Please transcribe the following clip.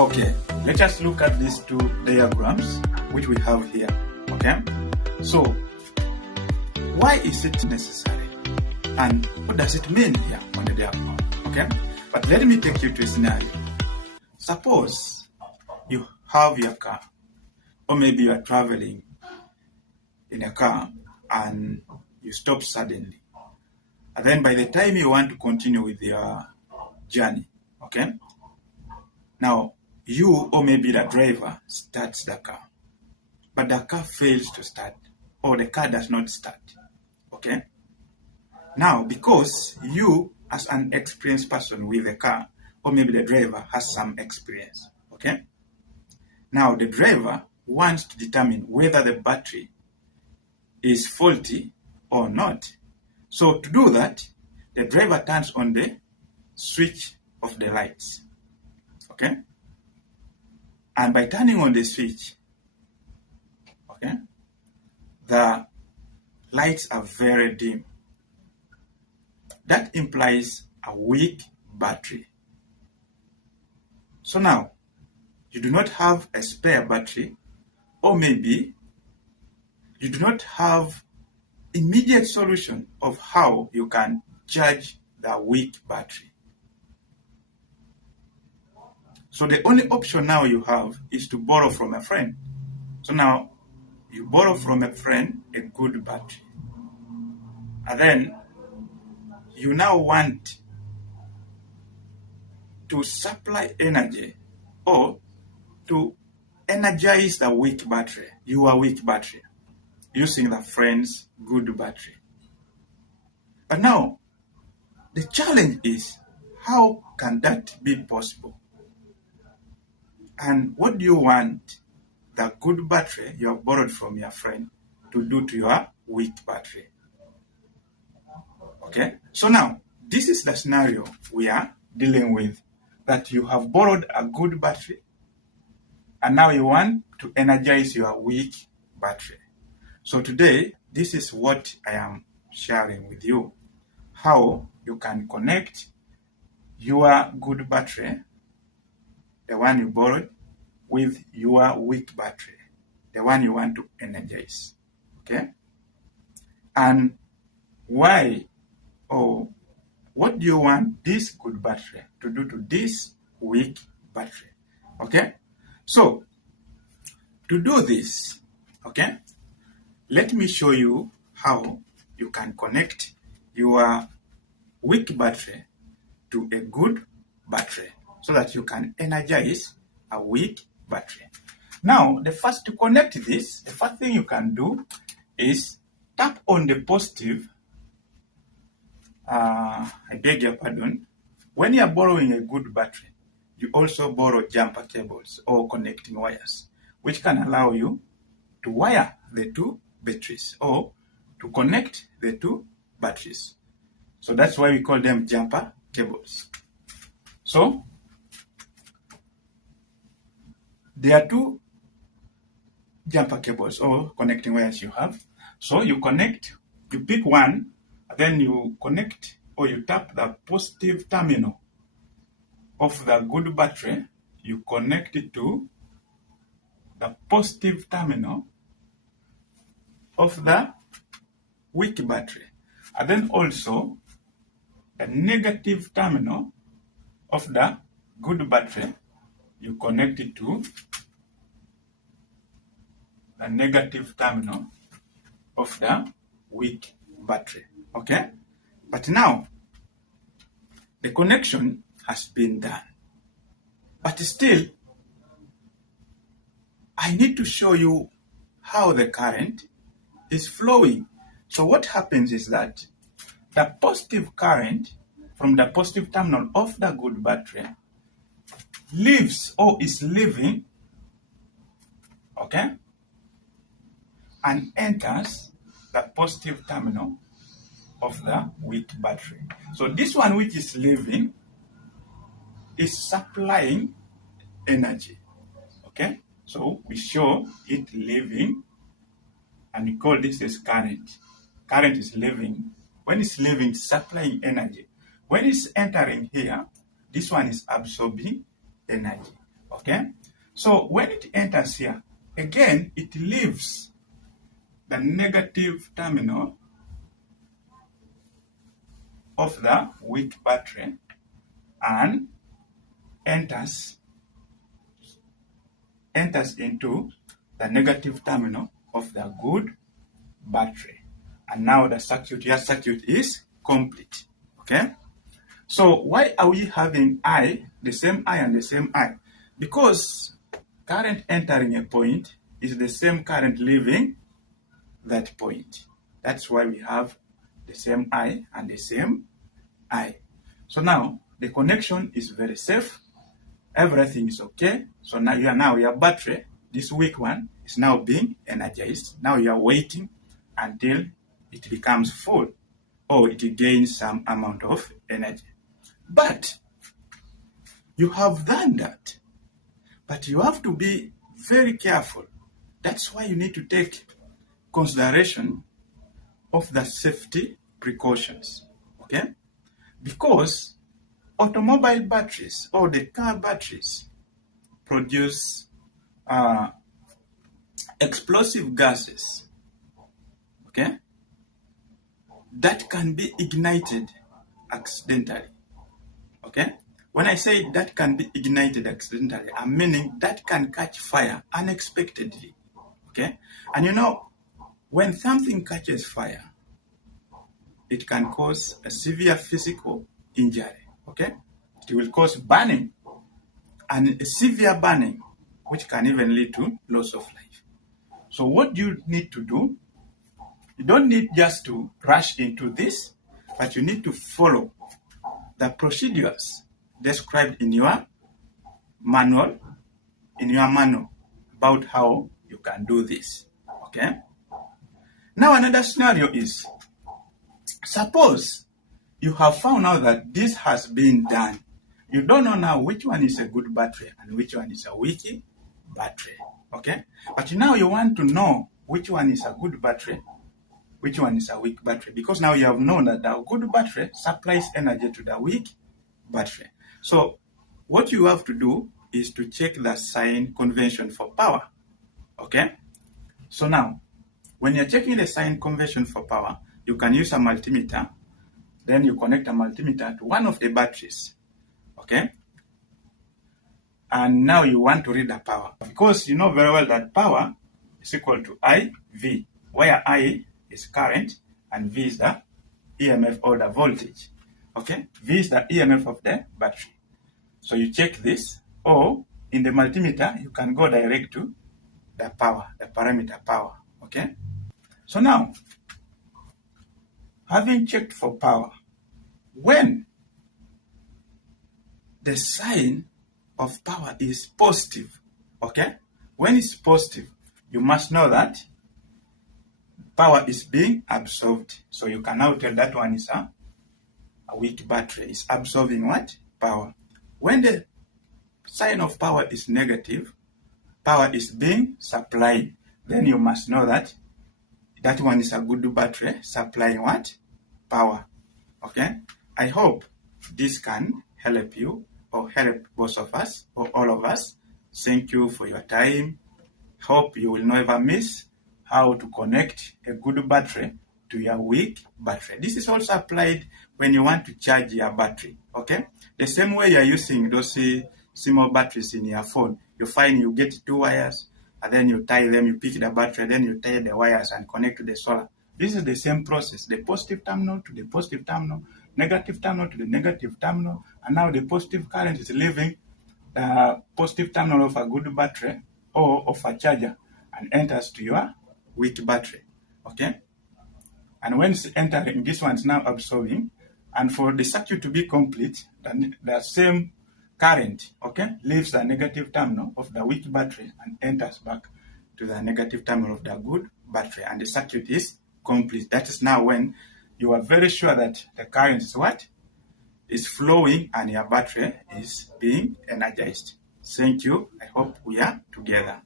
Okay, let us look at these two diagrams which we have here. Okay, so why is it necessary and what does it mean here on the diagram? Okay, but let me take you to a scenario. Suppose you have your car, or maybe you are traveling in a car and you stop suddenly, and then by the time you want to continue with your journey, okay, now you or maybe the driver starts the car, but the car fails to start, or the car does not start. Okay, now because you as an experienced person with the car, or maybe the driver has some experience, okay, now the driver wants to determine whether the battery is faulty or not. So to do that, the driver turns on the switch of the lights. Okay, and by turning on the switch, okay, the lights are very dim. That implies a weak battery. So now you do not have a spare battery, or maybe you do not have immediate solution of how you can charge the weak battery. So the only option now you have is to borrow from a friend. So now you borrow from a friend a good battery, and then you now want to supply energy or to energize the weak battery, your weak battery, using the friend's good battery. But now the challenge is, how can that be possible? And what do you want the good battery you have borrowed from your friend to do to your weak battery? Okay, so now this is the scenario we are dealing with, that you have borrowed a good battery and now you want to energize your weak battery. So today, this is what I am sharing with you, how you can connect your good battery, the one you borrowed, with your weak battery, the one you want to energize. Okay? And why, or what do you want this good battery to do to this weak battery? Okay? So, to do this, okay, let me show you how you can connect your weak battery to a good battery so that you can energize a weak battery. Now, to connect this, the first thing you can do is tap on the positive. I beg your pardon. When you are borrowing a good battery, you also borrow jumper cables or connecting wires, which can allow you to wire the two batteries or to connect the two batteries. So that's why we call them jumper cables. So there are two jumper cables or connecting wires you have. So you pick one, then you connect or you tap the positive terminal of the good battery. You connect it to the positive terminal of the weak battery, and then also the negative terminal of the good battery, you connect it to the negative terminal of the weak battery. Okay? But now the connection has been done, but still I need to show you how the current is flowing. So what happens is that the positive current from the positive terminal of the good battery leaves or is leaving, okay, and enters the positive terminal of the weak battery. So this one which is leaving is supplying energy, okay? So we show it leaving and we call this as current. Current is leaving. When it's leaving, supplying energy. When it's entering here, this one is absorbing energy. Okay? So when it enters here, again, it leaves the negative terminal of the weak battery and enters into the negative terminal of the good battery. And now your circuit is complete. Okay? So why are we having the same I and the same I? Because current entering a point is the same current leaving that point. That's why we have the same I and the same I. So now the connection is very safe. Everything is okay. So now your battery, this weak one, is now being energized. Now you are waiting until it becomes full or it gains some amount of energy. But you have done that. But you have to be very careful. That's why you need to take consideration of the safety precautions. Okay? Because automobile batteries or the car batteries produce explosive gases, okay, that can be ignited accidentally. Okay? When I say that can be ignited accidentally, I'm meaning that can catch fire unexpectedly. Okay? And you know, when something catches fire, it can cause a severe physical injury. Okay? It will cause burning, and a severe burning, which can even lead to loss of life. So what you need to do, you don't need just to rush into this, but you need to follow the procedures described in your manual, about how you can do this. Okay? Now another scenario is, suppose you have found out that this has been done. You don't know now which one is a good battery and which one is a weak battery. Okay? But now you want to know which one is a good battery, which one is a weak battery, because now you have known that the good battery supplies energy to the weak battery. So what you have to do is to check the sign convention for power. Okay? So now, when you're checking the sign convention for power, you can use a multimeter. Then you connect a multimeter to one of the batteries. Okay? And now you want to read the power. Because you know very well that power is equal to IV, where I is current and V is the EMF or the voltage. Okay? V is the EMF of the battery. So you check this, or in the multimeter, you can go direct to the power, the parameter power. Okay? So now, having checked for power, when the sign of power is positive, okay? When it's positive, you must know that power is being absorbed. So you can now tell that one is a weak battery. It's absorbing what? Power. When the sign of power is negative, power is being supplied. Then you must know that that one is a good battery supplying what? Power. Okay? I hope this can help you or help both of us or all of us. Thank you for your time. Hope you will never miss how to connect a good battery to your weak battery. This is also applied when you want to charge your battery. Okay? The same way you're using those small batteries in your phone. You find you get 2 wires and then you tie them, you pick the battery, then you tie the wires and connect to the solar. This is the same process. The positive terminal to the positive terminal, negative terminal to the negative terminal, and now the positive current is leaving the positive terminal of a good battery or of a charger and enters to your weak battery. Okay? And when it's entering, this one is now absorbing. And for the circuit to be complete, the same current, okay, leaves the negative terminal of the weak battery and enters back to the negative terminal of the good battery. And the circuit is complete. That is now when you are very sure that the current is what? Is flowing and your battery is being energized. Thank you. I hope we are together.